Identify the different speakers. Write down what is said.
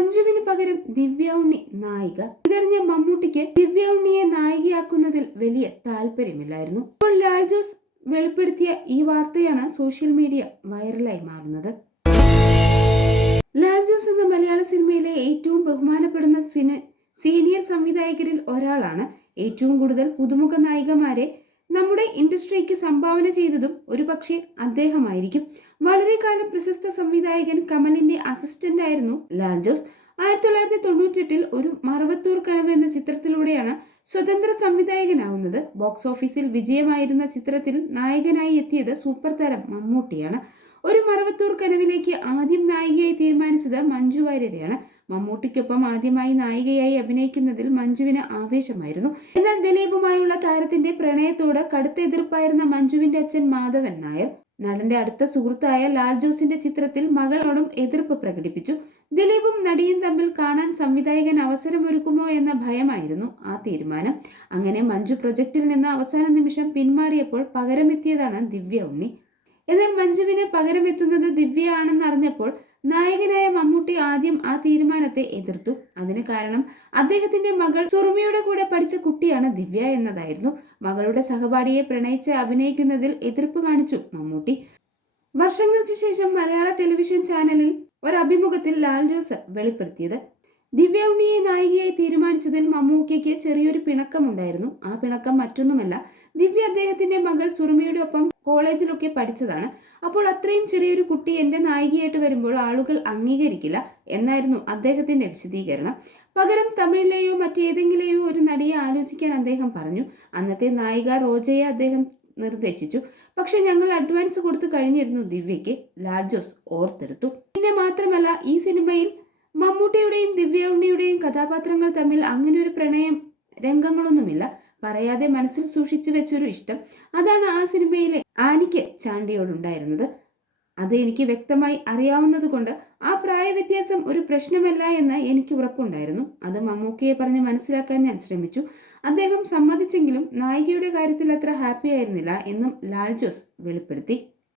Speaker 1: മഞ്ജുവിന് പകരം ദിവ്യ ഉണ്ണി നായിക. ഇതറിഞ്ഞ മമ്മൂട്ടിക്ക് ദിവ്യ ഉണ്ണിയെ നായികയാക്കുന്നതിൽ വലിയ താല്പര്യമില്ലായിരുന്നു. ഇപ്പോൾ ലാൽ ജോസ് വെളിപ്പെടുത്തിയ ഈ വാർത്തയാണ് സോഷ്യൽ മീഡിയ വൈറലായി മാറുന്നത്. ലാൽ ജോസ് എന്ന മലയാള സിനിമയിലെ ഏറ്റവും ബഹുമാനപ്പെടുന്ന സിനി സീനിയർ സംവിധായകരിൽ ഒരാളാണ്. ഏറ്റവും കൂടുതൽ പുതുമുഖ നായികമാരെ നമ്മുടെ ഇൻഡസ്ട്രിക്ക് സംഭാവന ചെയ്തതും ഒരു പക്ഷേ അദ്ദേഹമായിരിക്കും. വളരെ കാലം പ്രശസ്ത സംവിധായകൻ കമലിന്റെ അസിസ്റ്റന്റ് ആയിരുന്നു ലാൽ ജോസ് ആയിരത്തി തൊള്ളായിരത്തി തൊണ്ണൂറ്റെട്ടിൽ ഒരു മറവത്തൂർ കനവ് എന്ന ചിത്രത്തിലൂടെയാണ് സ്വതന്ത്ര സംവിധായകനാവുന്നത്. ബോക്സ് ഓഫീസിൽ വിജയമായിരുന്ന ചിത്രത്തിൽ നായകനായി എത്തിയത് സൂപ്പർ താരം മമ്മൂട്ടിയാണ്. ഒരു മറവത്തൂർ കനവിലേക്ക് ആദ്യം നായികയായി തീരുമാനിച്ചത് മഞ്ജു വാര്യരെയാണ്. മമ്മൂട്ടിക്കൊപ്പം ആദ്യമായി നായികയായി അഭിനയിക്കുന്നതിൽ മഞ്ജുവിന് ആവേശമായിരുന്നു. എന്നാൽ ദിലീപുമായുള്ള താരത്തിന്റെ പ്രണയത്തോട് കടുത്ത എതിർപ്പായിരുന്ന മഞ്ജുവിന്റെ അച്ഛൻ മാധവൻ നായർ. നടന്റെ അടുത്ത സുഹൃത്തായ ലാൽ ജോസിന്റെ ചിത്രത്തിൽ മകളോടും എതിർപ്പ് പ്രകടിപ്പിച്ചു. ദിലീപും നടിയും തമ്മിൽ കാണാൻ സംവിധായകൻ അവസരമൊരുക്കുമോ എന്ന ഭയമായിരുന്നു ആ തീരുമാനം. അങ്ങനെ മഞ്ജു പ്രൊജക്റ്റിൽ നിന്ന് അവസാന നിമിഷം പിന്മാറിയപ്പോൾ പകരമെത്തിയതാണ് ദിവ്യ ഉണ്ണി. എന്നാൽ മഞ്ജുവിന് പകരമെത്തുന്നത് ദിവ്യ ആണെന്ന് അറിഞ്ഞപ്പോൾ നായകനായ മമ്മൂട്ടി ആദ്യം ആ തീരുമാനത്തെ എതിർത്തു. അതിന് കാരണം അദ്ദേഹത്തിന്റെ മകൾ സുറുമിയുടെ കൂടെ പഠിച്ച കുട്ടിയാണ് ദിവ്യ എന്നതായിരുന്നു. മകളുടെ സഹപാഠിയെ പ്രണയിച്ച് അഭിനയിക്കുന്നതിൽ എതിർപ്പ് കാണിച്ചു മമ്മൂട്ടി. വർഷങ്ങൾക്ക് ശേഷം മലയാള ടെലിവിഷൻ ചാനലിൽ ഒരു അഭിമുഖത്തിൽ ലാൽ ജോസ് വെളിപ്പെടുത്തിയത്. ദിവ്യ ഉണ്ണിയെ നായികയായി തീരുമാനിച്ചതിൽ മമ്മൂക്കയ്ക്ക് ചെറിയൊരു പിണക്കമുണ്ടായിരുന്നു. ആ പിണക്കം മറ്റൊന്നുമല്ല. ദിവ്യ അദ്ദേഹത്തിന്റെ മകൾ സുറുമിയുടെ ഒപ്പം കോളേജിലൊക്കെ പഠിച്ചതാണ്. അപ്പോൾ അത്രയും ചെറിയൊരു കുട്ടി എന്റെ നായികയായിട്ട് വരുമ്പോൾ ആളുകൾ അംഗീകരിക്കില്ല എന്നായിരുന്നു അദ്ദേഹത്തിന്റെ വിശദീകരണം. പകരം തമിഴിലെയോ മറ്റേതെങ്കിലെയോ ഒരു നടിയെ ആലോചിക്കാൻ അദ്ദേഹം പറഞ്ഞു. അന്നത്തെ നായിക റോജയെ അദ്ദേഹം നിർദ്ദേശിച്ചു. പക്ഷെ ഞങ്ങൾ അഡ്വാൻസ് കൊടുത്തു കഴിഞ്ഞിരുന്നു ദിവ്യയ്ക്ക്. ലാൽ ജോസ് ഓർത്തെടുത്തു. പിന്നെ മാത്രമല്ല ഈ സിനിമയിൽ മമ്മൂട്ടിയുടെയും ദിവ്യ ഉണ്ണിയുടെയും കഥാപാത്രങ്ങൾ തമ്മിൽ അങ്ങനെ ഒരു പ്രണയം രംഗങ്ങളൊന്നുമില്ല. പറയാതെ മനസ്സിൽ സൂക്ഷിച്ചു വെച്ചൊരു ഇഷ്ടം. അതാണ് ആ സിനിമയിലെ ആനിക്ക് ചാണ്ടിയോടുണ്ടായിരുന്നത്. അത് എനിക്ക് വ്യക്തമായി അറിയാവുന്നത് കൊണ്ട് ആ പ്രായവ്യത്യാസം ഒരു പ്രശ്നമല്ല എന്ന് എനിക്ക് ഉറപ്പുണ്ടായിരുന്നു. അത് മമ്മൂക്കയെ പറഞ്ഞ് മനസ്സിലാക്കാൻ ഞാൻ ശ്രമിച്ചു. അദ്ദേഹം സമ്മതിച്ചെങ്കിലും നായികയുടെ കാര്യത്തിൽ അത്ര ഹാപ്പി ആയിരുന്നില്ല എന്നും ലാൽ ജോസ് വെളിപ്പെടുത്തി.